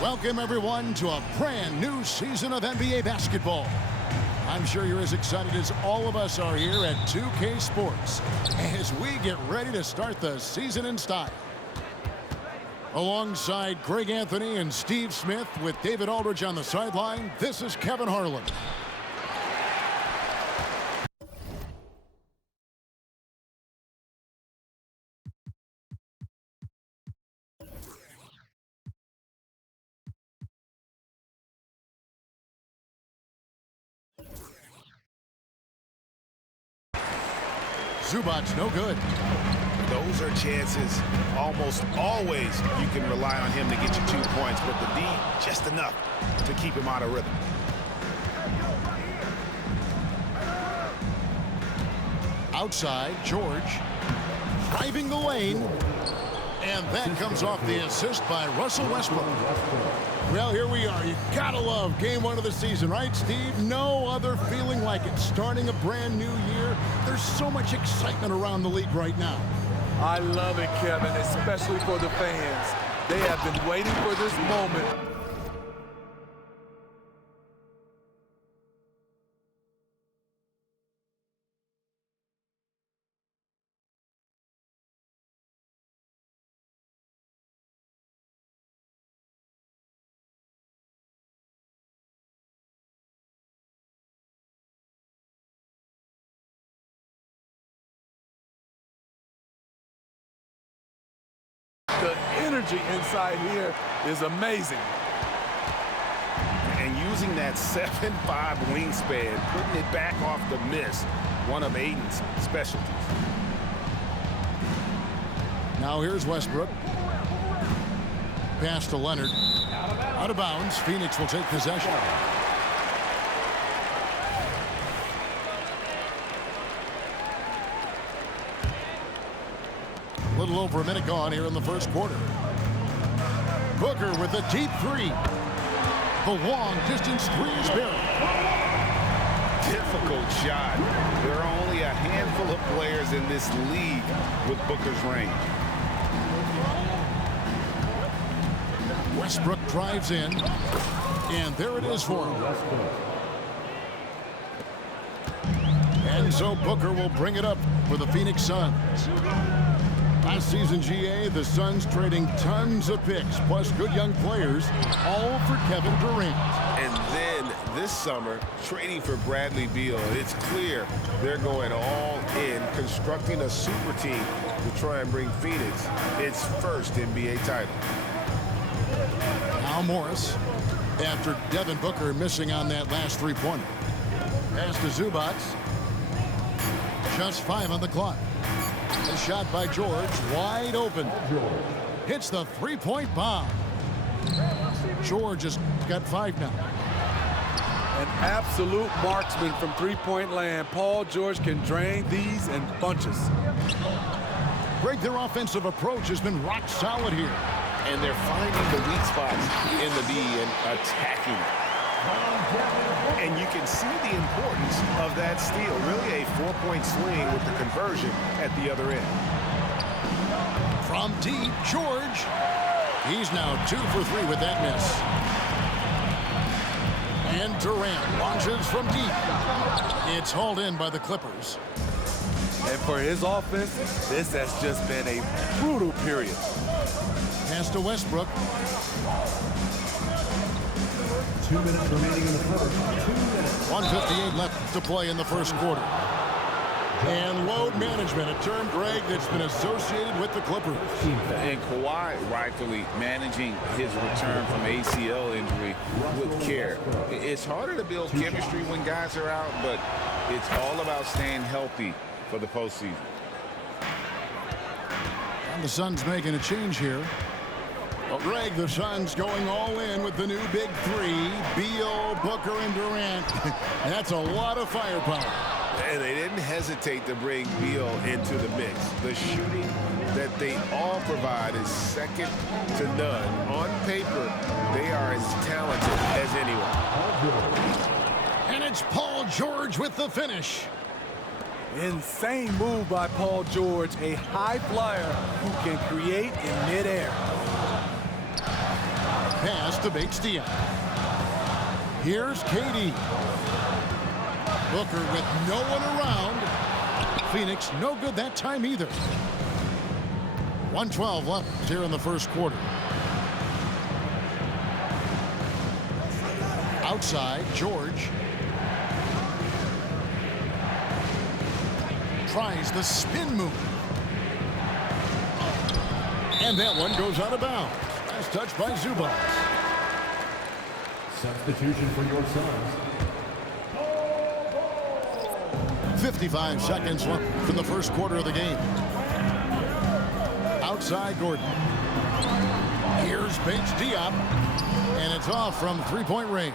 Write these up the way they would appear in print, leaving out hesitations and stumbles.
Welcome, everyone, to a brand new season of NBA basketball. I'm sure you're as excited as all of us are here at 2K Sports as we get ready to start the season in style. Alongside Greg Anthony and Steve Smith with David Aldridge on the sideline, this is Kevin Harlan. Zubac's no good. Those are chances almost always you can rely on him to get you 2 points, but the D just enough to keep him out of rhythm. Outside, George driving the lane, and that comes off the assist by Russell Westbrook. Well, here we are. You gotta love game one of the season, right, Steve? No other feeling like it. Starting a brand new year, there's so much excitement around the league right now. I love it, Kevin, especially for the fans. They have been waiting for this moment. The energy inside here is amazing. And using that 7'5" wingspan, putting it back off the miss, one of Aiden's specialties. Now here's Westbrook. Pass to Leonard. Out of bounds. Phoenix will take possession. A little over a minute gone here in the first quarter. Booker with a deep three. The long distance three is buried. Difficult shot. There are only a handful of players in this league with Booker's range. Westbrook drives in, and there it is for him. And so Booker will bring it up for the Phoenix Suns. Last season, GA, the Suns trading tons of picks, plus good young players, all for Kevin Durant. And then this summer, trading for Bradley Beal. It's clear they're going all in, constructing a super team to try and bring Phoenix its first NBA title. Now Morris, after Devin Booker missing on that last three-pointer. Pass to Zubac. Just 5 on the clock. A shot by George, wide open. Hits the three-point bomb. George has got 5 now. An absolute marksman from three-point land. Paul George can drain these in bunches. Greg, their offensive approach has been rock solid here. And they're finding the weak spots in the D and attacking it. And you can see the importance of that steal. Really a 4-point swing with the conversion at the other end. From deep, George. He's now 2 for 3 with that miss. And Durant launches from deep. It's hauled in by the Clippers. And for his offense, this has just been a brutal period. Pass to Westbrook. 2 minutes remaining in the quarter. 2 minutes. 1:58 left to play in the first quarter. And load management, a term, Greg, that's been associated with the Clippers. And Kawhi rightfully managing his return from ACL injury with care. It's harder to build chemistry when guys are out, but it's all about staying healthy for the postseason. And the Suns making a change here. Well, Greg, the Suns going all in with the new big three. Beal, Booker, and Durant. That's a lot of firepower. And they didn't hesitate to bring Beal into the mix. The shooting that they all provide is second to none. On paper, they are as talented as anyone. And it's Paul George with the finish. Insane move by Paul George, a high flyer who can create in midair. pass to Bates-Diop. Here's KD. Booker with no one around. Phoenix no good that time either. 1:12 left here in the first quarter. Outside, George. Tries the spin move. And that one goes out of bounds. Last touch by Zubac. Substitution for your Suns. 55 seconds left for the first quarter of the game. Outside Gordon. Here's Bates-Diop. And it's off from three-point range.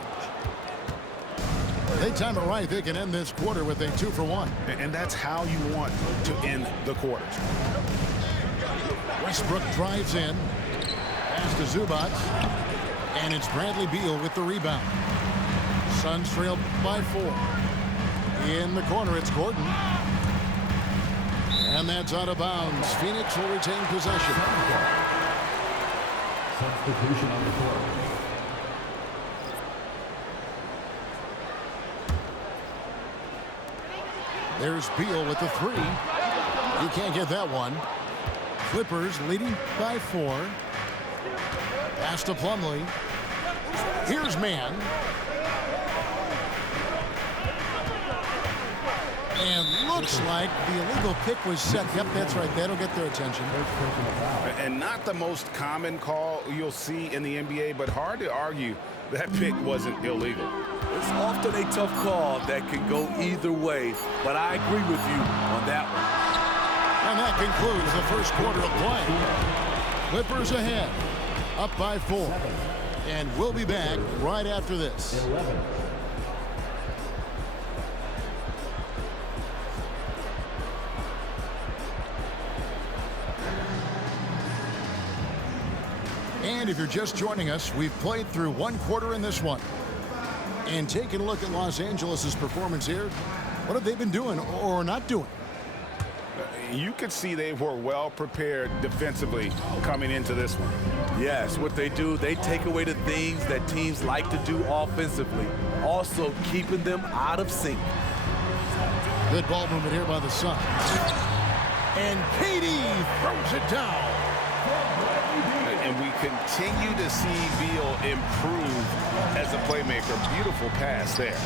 They time it right. They can end this quarter with a 2-for-1. And that's how you want to end the quarters. Westbrook drives in. Pass to Zubac. And it's Bradley Beal with the rebound. Suns trailed by 4. In the corner, it's Gordon. And that's out of bounds. Phoenix will retain possession. Substitution on the floor. There's Beal with the 3. He can't get that one. Clippers leading by 4. Pass to Plumlee. Here's Mann. And looks like the illegal pick was set. Yep, that's right. That'll get their attention. And not the most common call you'll see in the NBA, but hard to argue that pick wasn't illegal. It's often a tough call that can go either way, but I agree with you on that one. And that concludes the first quarter of play. Clippers ahead, up by 4. And we'll be back right after this. 11. And if you're just joining us, we've played through one quarter in this one. And taking a look at Los Angeles' performance here, what have they been doing or not doing? You could see they were well prepared defensively coming into this one. Yes, what they do, they take away the things that teams like to do offensively, also keeping them out of sync. Good ball movement here by the Suns. And KD throws it down. And we continue to see Beal improve as a playmaker. Beautiful pass there.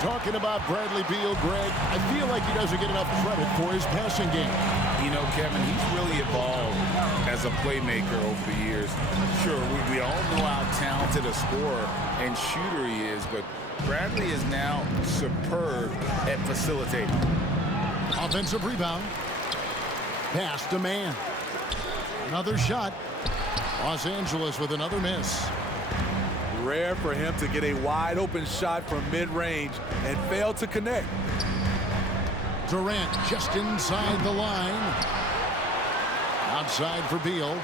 Talking about Bradley Beal, Greg, I feel like he doesn't get enough credit for his passing game. You know, Kevin, he's really evolved as a playmaker over the years. Sure, we all know how talented a scorer and shooter he is, but Bradley is now superb at facilitating. Offensive rebound. Pass to Mann. Another shot. Los Angeles with another miss. Rare for him to get a wide open shot from mid-range and fail to connect. Durant just inside the line. Outside for Beal.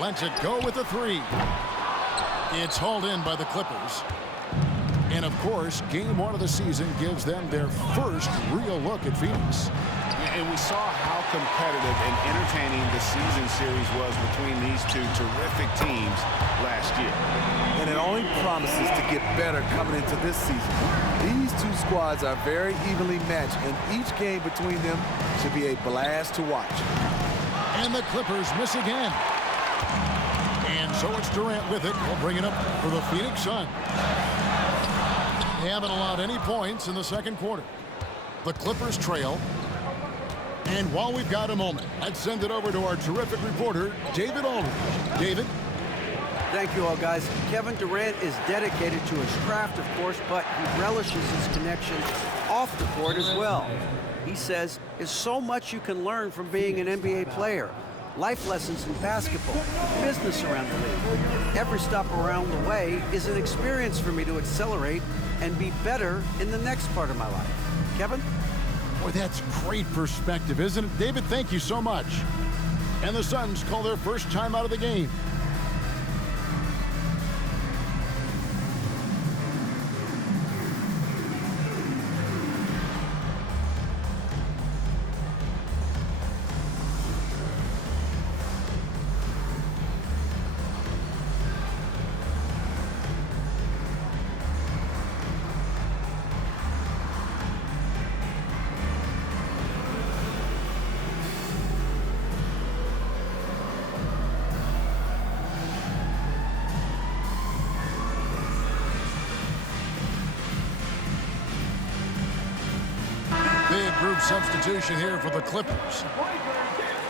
Lets it go with the 3. It's hauled in by the Clippers. And of course, game 1 of the season gives them their first real look at Phoenix. And we saw how competitive and entertaining the season series was between these two terrific teams last year. And it only promises to get better coming into this season. These two squads are very evenly matched, and each game between them should be a blast to watch. And the Clippers miss again. And so it's Durant with it. We'll bring it up for the Phoenix Suns. They haven't allowed any points in the second quarter. The Clippers trail. And while we've got a moment, let's send it over to our terrific reporter, David Aldridge. David? Thank you all, guys. Kevin Durant is dedicated to his craft, of course, but he relishes his connection off the court as well. He says there's so much you can learn from being an NBA player. Life lessons in basketball, business around the league. Every stop around the way is an experience for me to accelerate and be better in the next part of my life. Kevin? Boy, that's great perspective, isn't it? David, thank you so much. And the Suns call their first time out of the game. Defensive substitution here for the Clippers.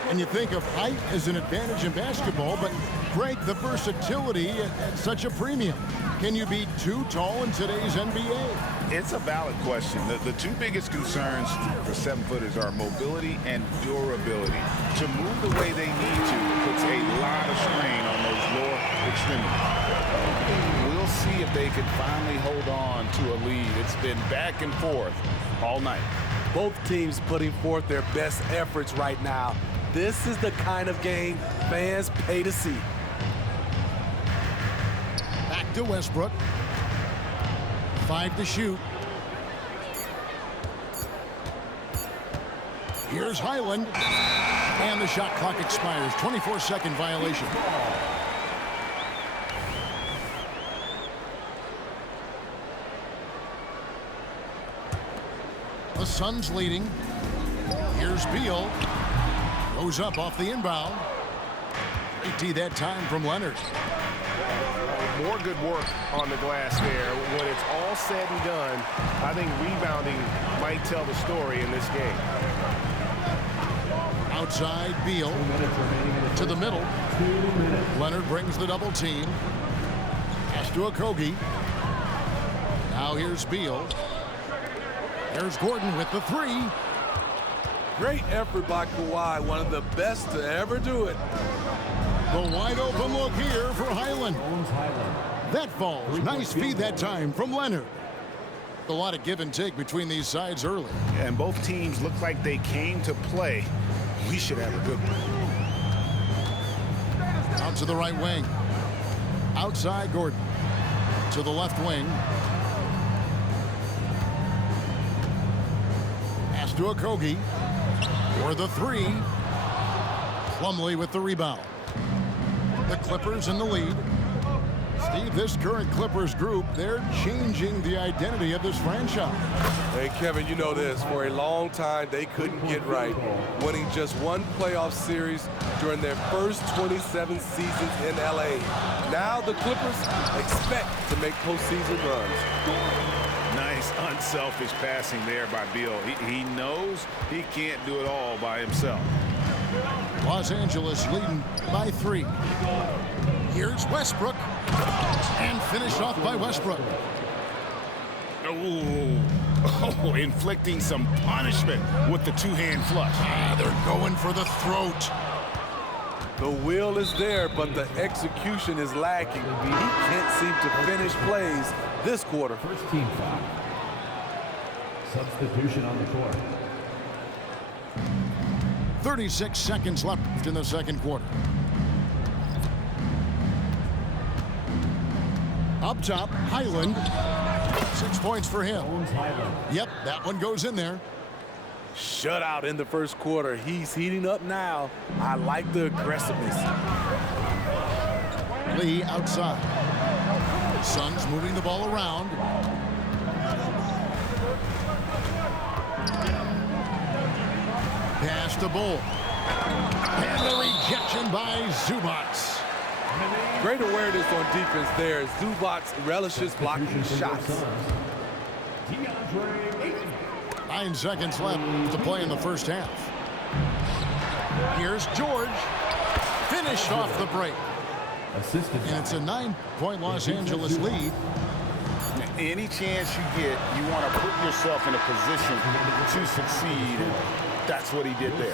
And you think of height as an advantage in basketball, but Greg, the versatility at such a premium. Can you be too tall in today's NBA? It's a valid question. The two biggest concerns for 7-footers are mobility and durability. To move the way they need to puts a lot of strain on those lower extremities. We'll see if they can finally hold on to a lead. It's been back and forth all night. Both teams putting forth their best efforts right now. This is the kind of game fans pay to see. Back to Westbrook. 5 to shoot. Here's Highland. And the shot clock expires. 24-second violation. The Suns leading. Here's Beal. Goes up off the inbound. 18 that time from Leonard. More good work on the glass there. When it's all said and done, I think rebounding might tell the story in this game. Outside Beal to the middle. Leonard brings the double team. Pass to Okogie. Now here's Beal. There's Gordon with the 3. Great effort by Kawhi, one of the best to ever do it. The wide open look here for Highland. That falls. Nice feed that time from Leonard. A lot of give and take between these sides early. And both teams look like they came to play. We should have a good one. Out to the right wing. Outside Gordon. To the left wing. Pass to Okogie. For the 3. Plumlee with the rebound. The Clippers in the lead. Steve, this current Clippers group, they're changing the identity of this franchise. Hey, Kevin, you know this. For a long time, they couldn't get right, winning just one playoff series during their first 27 seasons in L.A. Now the Clippers expect to make postseason runs. Nice, unselfish passing there by Beal. He knows he can't do it all by himself. Los Angeles leading by 3. Here's Westbrook. And finished off by Westbrook. Oh, inflicting some punishment with the two-hand flush. They're going for the throat. The will is there, but the execution is lacking. He can't seem to finish plays this quarter. First team foul. Substitution on the court. 36 seconds left in the second quarter. Up top, Highland. 6 points for him. Yep, that one goes in there. Shutout in the first quarter. He's heating up now. I like the aggressiveness. Lee outside. Suns moving the ball around. Pass to Bull. And the rejection by Zubac. Great awareness on defense there. Zubac relishes blocking shots. 9 seconds left to play in the first half. Here's George. Finished off the break. And it's a 9-point Los Angeles lead. Any chance you get, you want to put yourself in a position to succeed. And that's what he did there.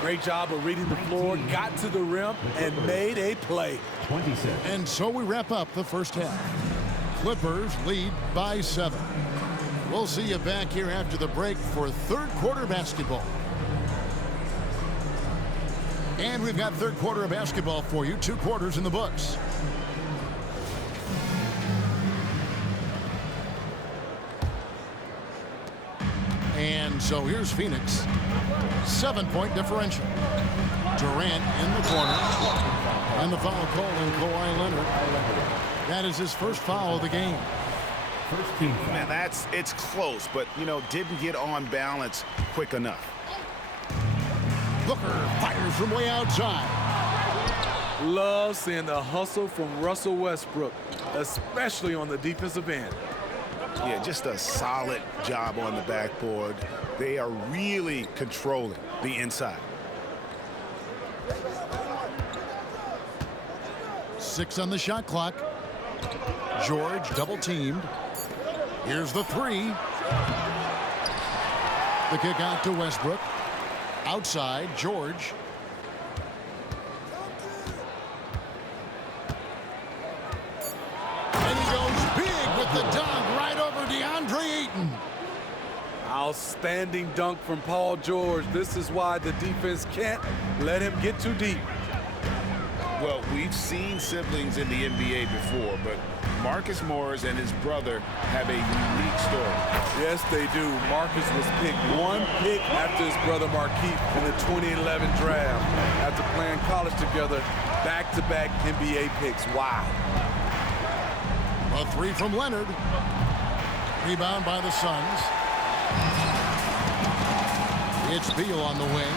Great job of reading the floor, got to the rim, and made a play. 26. And so we wrap up the first half. Clippers lead by 7. We'll see you back here after the break for third quarter basketball. And we've got third quarter of basketball for you. 2 quarters in the books. And so here's Phoenix. 7-point differential. Durant in the corner. And the foul call on Kawhi Leonard. That is his first foul of the game. First team foul. Man, it's close, but, didn't get on balance quick enough. Booker fires from way outside. Love seeing the hustle from Russell Westbrook, especially on the defensive end. Yeah, just a solid job on the backboard. They are really controlling the inside. 6 on the shot clock. George double teamed. Here's the 3. The kick out to Westbrook. Outside, George. And he goes big with the dunk right over DeAndre Ayton. Outstanding dunk from Paul George. This is why the defense can't let him get too deep. Well, we've seen siblings in the NBA before, but Marcus Morris and his brother have a unique story. Yes, they do. Marcus was picked 1 pick after his brother Markeith in the 2011 draft. After playing college together, back-to-back NBA picks. Wow. A 3 from Leonard. Rebound by the Suns. It's Beal on the wing.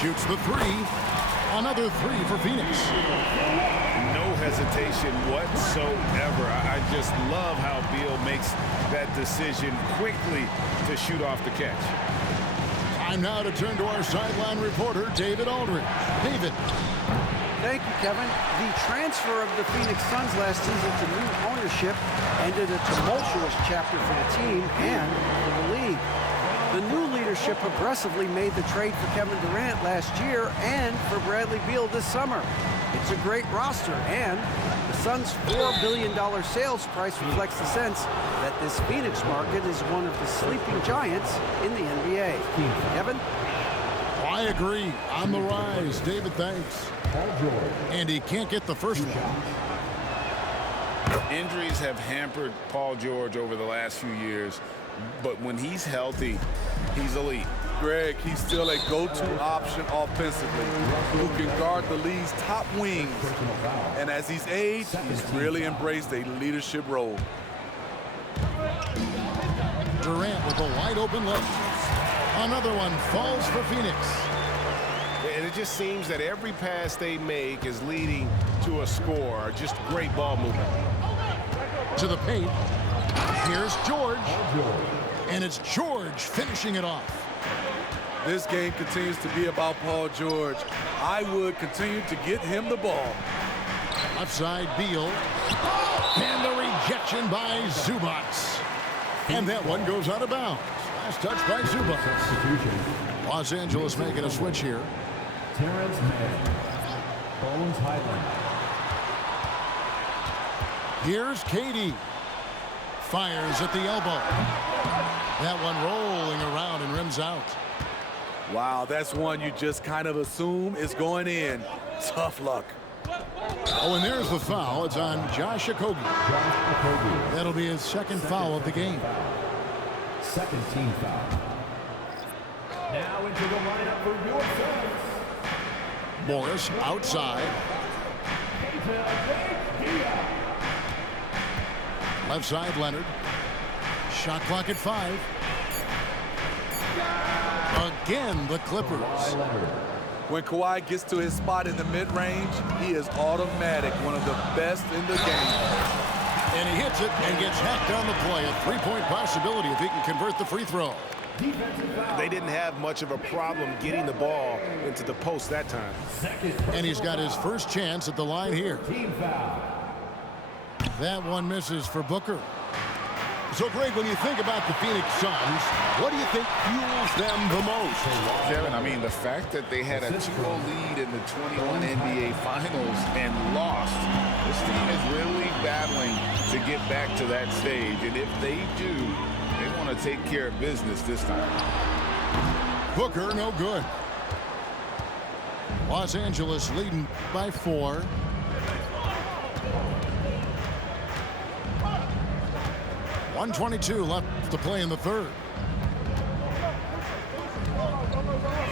Shoots the 3. Another 3 for Phoenix. No hesitation whatsoever. I just love how Beal makes that decision quickly to shoot off the catch. Time now to turn to our sideline reporter, David Aldridge. David. Thank you, Kevin. The transfer of the Phoenix Suns last season to new ownership ended a tumultuous chapter for the team and for the league. The new leadership aggressively made the trade for Kevin Durant last year and for Bradley Beal this summer. It's a great roster, and the Suns' $4 billion sales price reflects the sense that this Phoenix market is one of the sleeping giants in the NBA. Kevin? I agree. On the rise. David, thanks. And he can't get the first one. Injuries have hampered Paul George over the last few years, but when he's healthy, he's elite. Greg, he's still a go-to option offensively who can guard the league's top wings. And as he's aged, he's really embraced a leadership role. Durant with a wide open look. Another one falls for Phoenix. And it just seems that every pass they make is leading to a score. Just great ball movement. To the paint. Here's George. And it's George finishing it off. This game continues to be about Paul George. I would continue to get him the ball. Left side, Beal. And the rejection by Zubac. And that one goes out of bounds. Last touch by Zubac. Los Angeles making a switch here. Terrence Mann. Bones Highland. Here's Katie. Fires at the elbow. That one rolling around and rims out. Wow, that's one you just kind of assume is going in. Tough luck. Oh, and there's the foul. It's on Josh Okogie. That'll be his second foul of the game. Second team foul. Now into the lineup for your Suns. Morris outside. Left side, Leonard. Shot clock at 5. Again, the Clippers. When Kawhi gets to his spot in the mid-range, he is automatic, one of the best in the game. And he hits it and gets hacked on the play. A 3-point possibility if he can convert the free throw. They didn't have much of a problem getting the ball into the post that time. And he's got his first chance at the line here. That one misses for Booker. So, Greg, when you think about the Phoenix Suns, what do you think fuels them the most? Kevin, I mean, the fact that they had a 2-0 lead in the 21 NBA Finals and lost, this team is really battling to get back to that stage. And if they do, they want to take care of business this time. Booker, no good. Los Angeles leading by 4. .122 left to play in the third.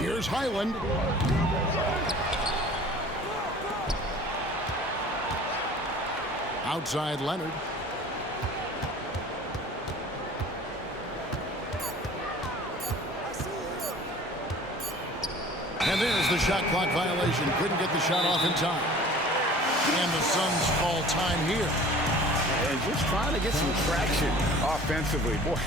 Here's Highland. Outside Leonard. And there's the shot clock violation. Couldn't get the shot off in time. And the Suns call time here. And just trying to get some traction offensively. Boy,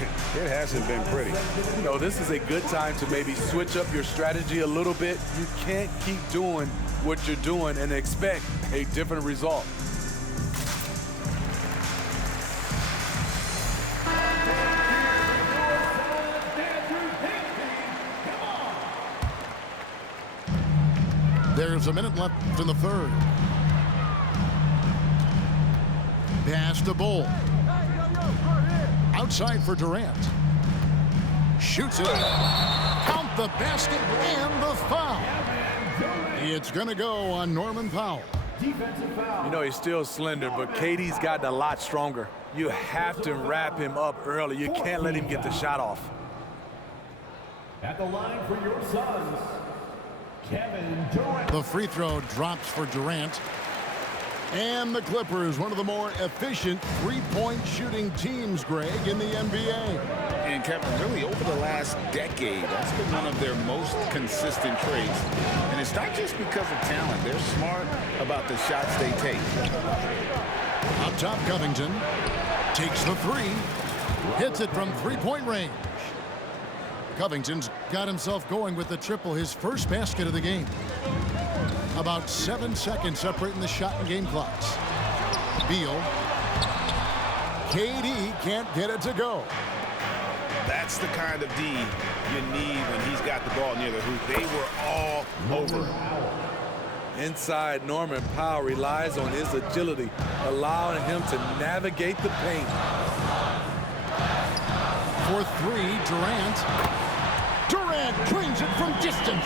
it hasn't been pretty. You know, this is a good time to maybe switch up your strategy a little bit. You can't keep doing what you're doing and expect a different result. There's a minute left in the third. Pass to Bull. Outside for Durant. Shoots it. Count the basket and the foul. It's going to go on Norman Powell. You know, he's still slender, but KD's gotten a lot stronger. You have to wrap him up early. You can't let him get the shot off. At the line for your Suns, Kevin Durant. The free throw drops for Durant. And the Clippers, one of the more efficient three-point shooting teams, Greg, in the NBA. And Kevin, really over the last decade, that's been one of their most consistent traits. And it's not just because of talent. They're smart about the shots they take. Up top, Covington takes the three. Hits it from three-point range. Covington's got himself going with the triple, his first basket of the game. About 7 seconds separating the shot and game clocks. Beal. KD can't get it to go. That's the kind of D you need when he's got the ball near the hoop. They were all over him. Inside, Norman Powell relies on his agility, allowing him to navigate the paint. For three, Durant. Durant cleans it from distance.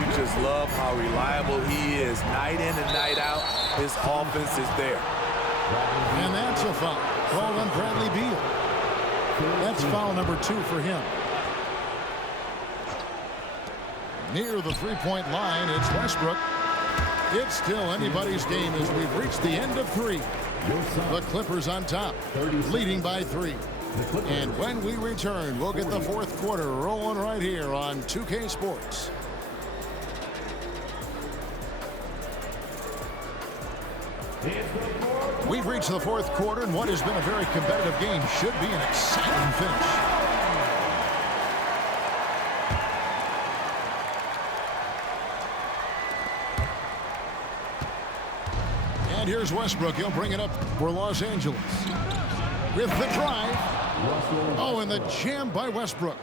You just love how reliable he is. Night in and night out, his offense is there. And that's a foul called on Bradley Beal. That's foul number 2 for him. Near the three-point line, it's Westbrook. It's still anybody's game as we've reached the end of 3. The Clippers on top, leading by 3. And when we return, we'll get the fourth quarter rolling right here on 2K Sports. We've reached the fourth quarter, and what has been a very competitive game should be an exciting finish. And here's Westbrook. He'll bring it up for Los Angeles. With the drive. Oh, and the jam by Westbrook.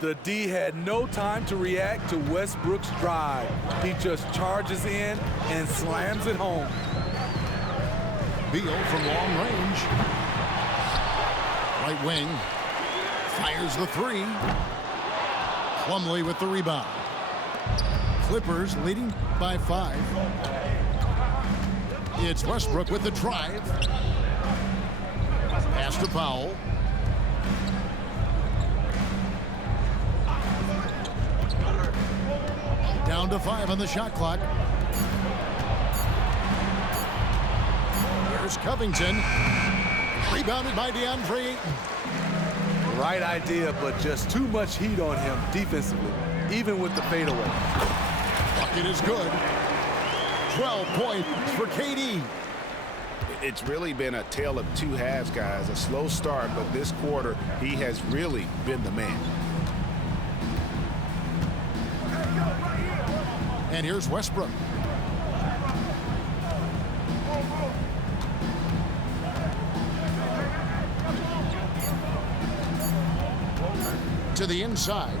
The D had no time to react to Westbrook's drive. He just charges in and slams it home. Beal from long range. Right wing. Fires the 3. Plumlee with the rebound. Clippers leading by 5. It's Westbrook with the drive. Pass to Powell. Down to 5 on the shot clock. Here's Covington. Rebounded by DeAndre Ayton. Right idea, but just too much heat on him defensively, even with the fadeaway. Bucket is good. 12 points for KD. It's really been a tale of 2 halves, guys. A slow start, but this quarter, he has really been the man. And here's Westbrook. To the inside.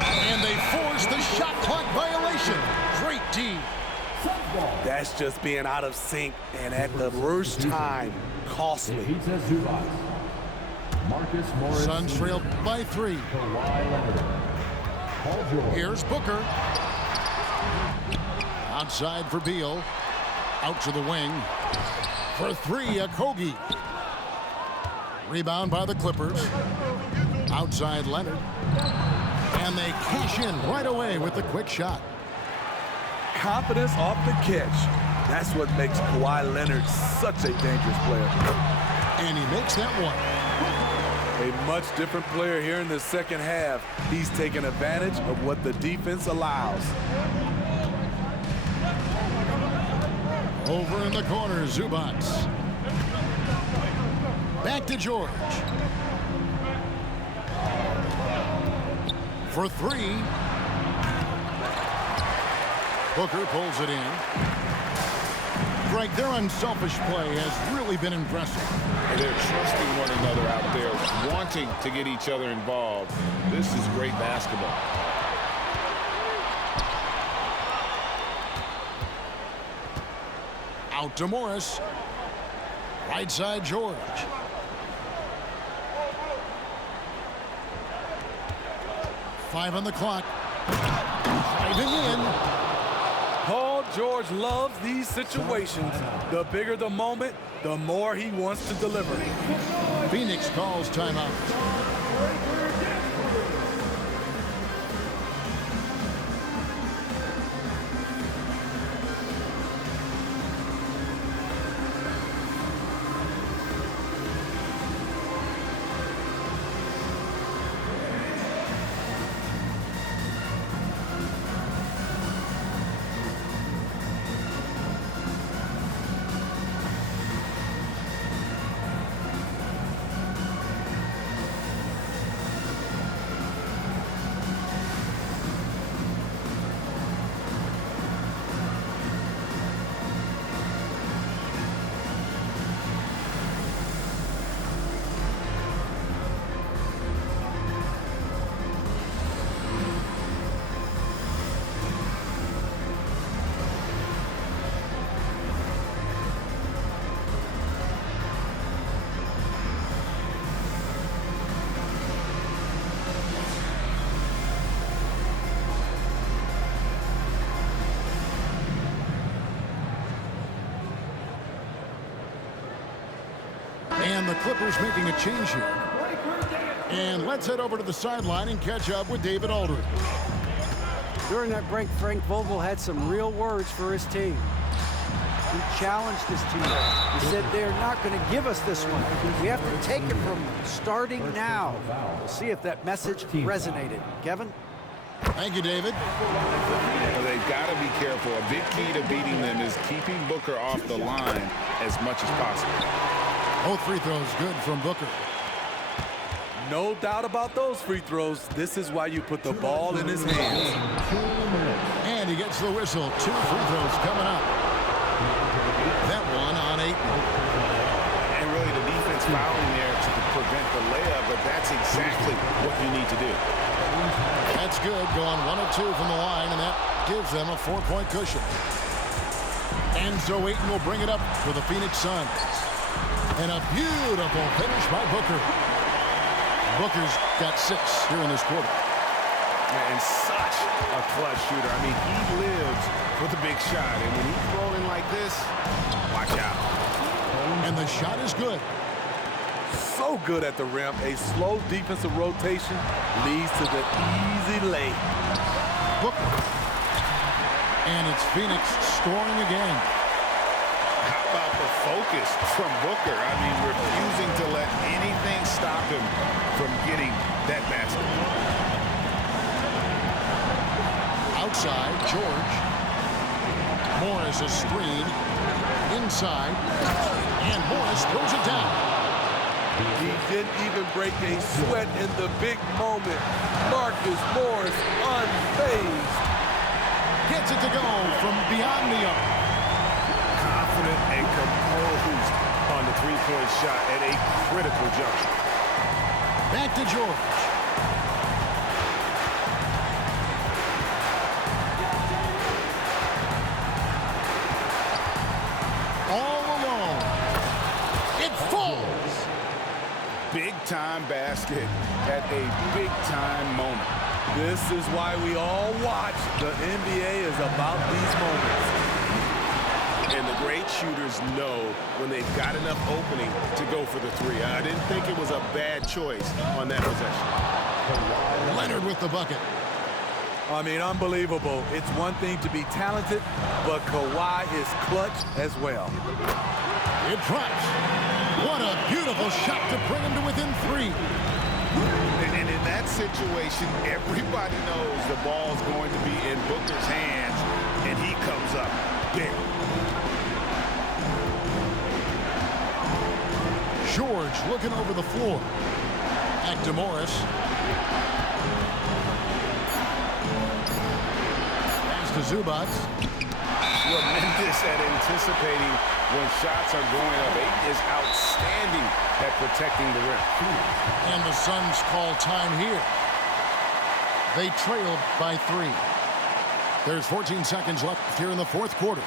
And they force the shot clock violation. Great D. That's just being out of sync and at the worst time, costly. Suns trail by 3. Here's Booker. Outside for Beal. Out to the wing. For 3, Okogie. Rebound by the Clippers. Outside Leonard. And they cash in right away with the quick shot. Confidence off the catch. That's what makes Kawhi Leonard such a dangerous player. And he makes that one. A much different player here in the second half. He's taking advantage of what the defense allows. Over in the corner, Zubats. Back to George. For three. Booker pulls it in. Greg, their unselfish play has really been impressive. And they're trusting one another out there, wanting to get each other involved. This is great basketball. Out to Morris. Right side, George. Five on the clock. Driving in. Paul George loves these situations. The bigger the moment, the more he wants to deliver. Phoenix calls timeout. And the Clippers making a change here. And let's head over to the sideline and catch up with David Aldridge. During that break, Frank Vogel had some real words for his team. He challenged his team. He said, they're not going to give us this one. We have to take it from starting now. We'll see if that message resonated. Kevin? Thank you, David. Well, they've got to be careful. A big key to beating them is keeping Booker off the line as much as possible. Both free throws good from Booker. No doubt about those free throws. This is why you put the ball in his hands. And he gets the whistle. 2 free throws coming up. That one on 8. And really the defense fouling there to prevent the layup, but that's exactly what you need to do. That's good. Going 1 of 2 from the line, and that gives them a 4-point cushion. And so Ayton will bring it up for the Phoenix Suns. And a beautiful finish by Booker. Booker's got 6 here in this quarter. And such a clutch shooter. I mean, he lives for the big shot. And when he's rolling like this, watch out. And the shot is good. So good at the rim. A slow defensive rotation leads to the easy lay. Booker. And it's Phoenix scoring again. How about the focus from Booker? I mean, refusing to let anything stop him from getting that basket. Outside, George. Morris a screen. Inside. And Morris throws it down. He didn't even break a sweat in the big moment. Marcus Morris unfazed. Gets it to go from beyond the arc. Confident and composed on the three-point shot at a critical juncture. Back to George. All alone. It falls. Big-time basket at a big-time moment. This is why we all watch. The NBA is about these moments. And the great shooters know when they've got enough opening to go for the three. I didn't think it was a bad choice on that possession. Leonard with the bucket. I mean, unbelievable. It's one thing to be talented, but Kawhi is clutch as well. It drops. What a beautiful shot to bring him to within 3. And in that situation, everybody knows the ball's going to be in Booker's hands, and he comes up big. George looking over the floor. Back to Morris. Pass to Zubac. Tremendous at anticipating when shots are going up. Aiden is outstanding at protecting the rim. And the Suns call time here. They trailed by 3. There's 14 seconds left here in the fourth quarter.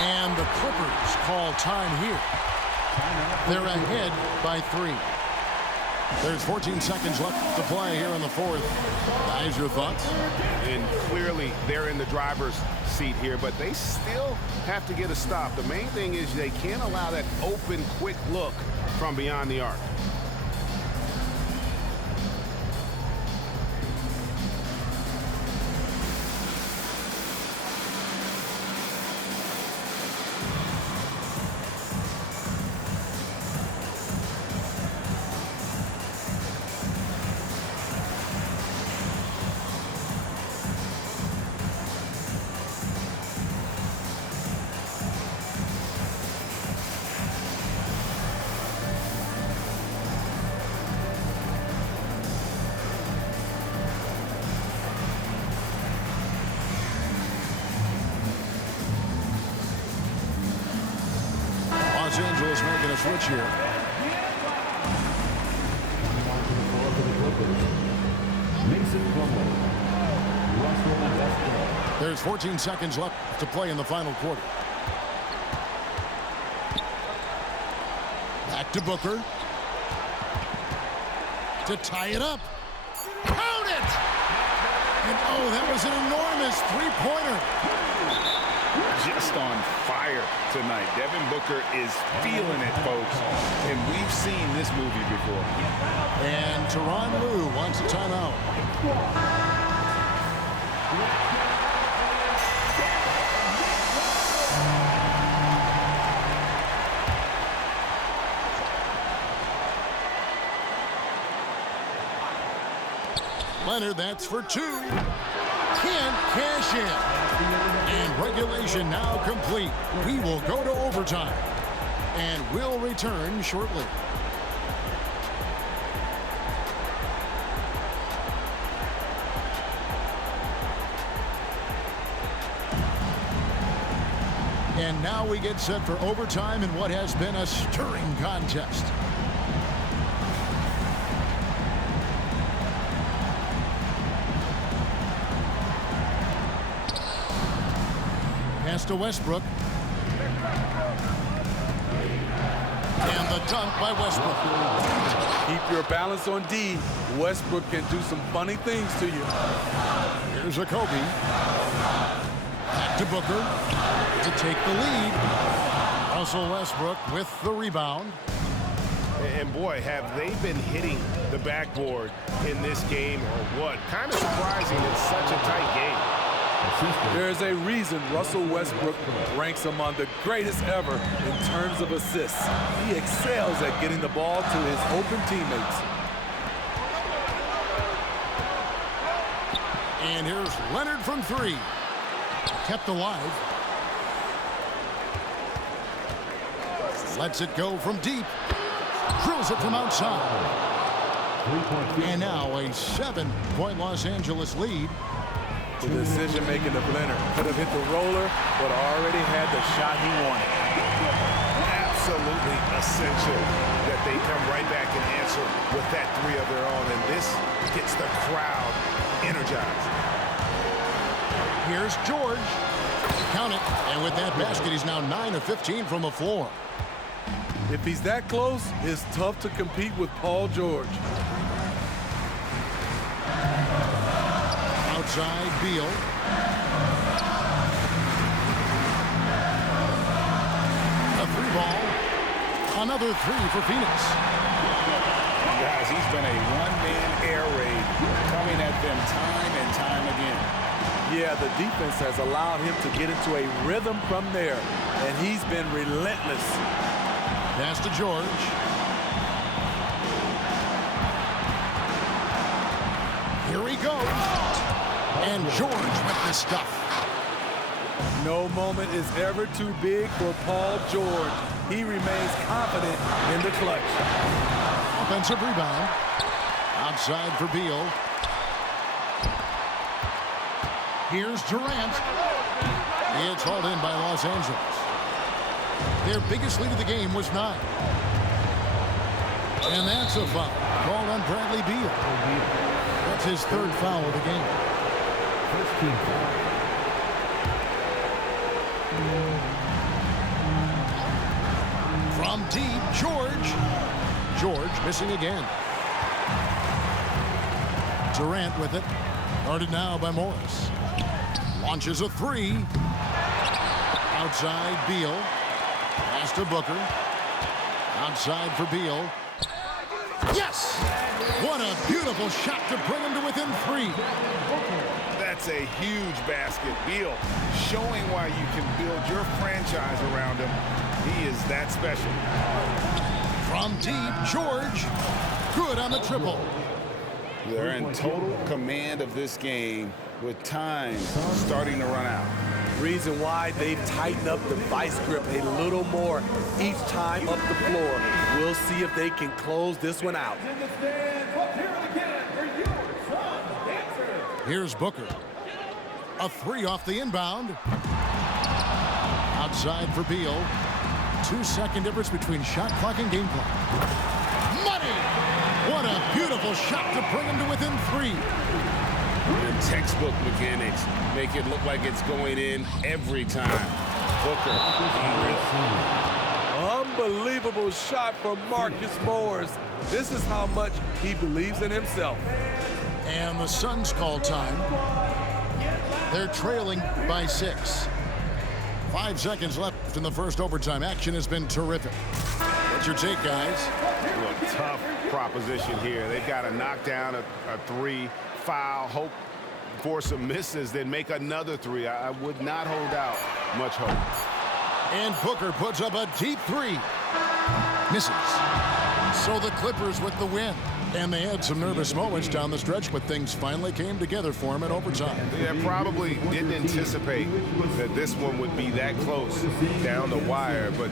And the Clippers call time here. They're ahead by 3. There's 14 seconds left to play here in the fourth. Guys, your thoughts? And clearly they're in the driver's seat here, but they still have to get a stop. The main thing is they can't allow that open, quick look from beyond the arc. Los Angeles making a switch here. There's 14 seconds left to play in the final quarter. Back to Booker. To tie it up. Count it! And oh, that was an enormous three-pointer. Just on fire tonight. Devin Booker is feeling it, folks. And we've seen this movie before. And Tyronn Lue wants a timeout. Leonard, that's for 2. Can't cash in. And regulation now complete. We will go to overtime. And we'll return shortly. And now we get set for overtime in what has been a stirring contest. Pass to Westbrook. And the dunk by Westbrook. Keep your balance on D. Westbrook can do some funny things to you. Here's a Kobe. Back to Booker to take the lead. Russell Westbrook with the rebound. And boy, have they been hitting the backboard in this game or what? Kind of surprising it's such a tight game. There's a reason Russell Westbrook ranks among the greatest ever in terms of assists. He excels at getting the ball to his open teammates. And here's Leonard from 3. Kept alive. Lets it go from deep. Drills it from outside. And now a 7-point Los Angeles lead. The decision-making of Leonard could have hit the roller, but already had the shot he wanted. Absolutely essential that they come right back and answer with that 3 of their own, and this gets the crowd energized. Here's George. Count it. And with that basket, he's now 9 of 15 from the floor. If he's that close, it's tough to compete with Paul George. Outside, Beal. A 3 ball. Another 3 for Phoenix. Guys, he's Yeah, the defense has allowed him to get into a rhythm from there, and he's been relentless. Pass to George. Here he goes. And George with the stuff. No moment is ever too big for Paul George. He remains confident in the clutch. Offensive rebound. Outside for Beal. Here's Durant. It's hauled in by Los Angeles. Their biggest lead of the game was 9. And that's a foul called on Bradley Beal. That's his 3rd foul of the game. First team foul. From deep, George. George missing again. Durant with it. Guarded now by Morris. Launches a 3. Outside, Beal. Pass to Booker. Outside for Beal. Yes! What a beautiful shot to bring him to within 3. That's a huge basket. Beal showing why you can build your franchise around him. He is that special. From deep, George. Good on the triple. They're in total command of this game with time starting to run out. Reason why they've tightened up the vice grip a little more each time up the floor. We'll see if they can close this one out. Here's Booker. A 3 off the inbound. Outside for Beal. 2-second difference between shot clock and game clock. Money! What a beautiful shot to bring him to within 3. The textbook mechanics make it look like it's going in every time. Booker, Unbelievable shot from Marcus Morris. This is how much he believes in himself. And the Suns call time. They're trailing by 6. 5 seconds left in the first overtime. Action has been terrific. What's your take, guys? Look, tough proposition here. They've got to knock down a 3, foul, hope for some misses, then make another 3. I would not hold out much hope. And Booker puts up a deep 3. Misses. So the Clippers with the win. And they had some nervous moments down the stretch, but things finally came together for them in overtime. They probably didn't anticipate that this one would be that close down the wire, but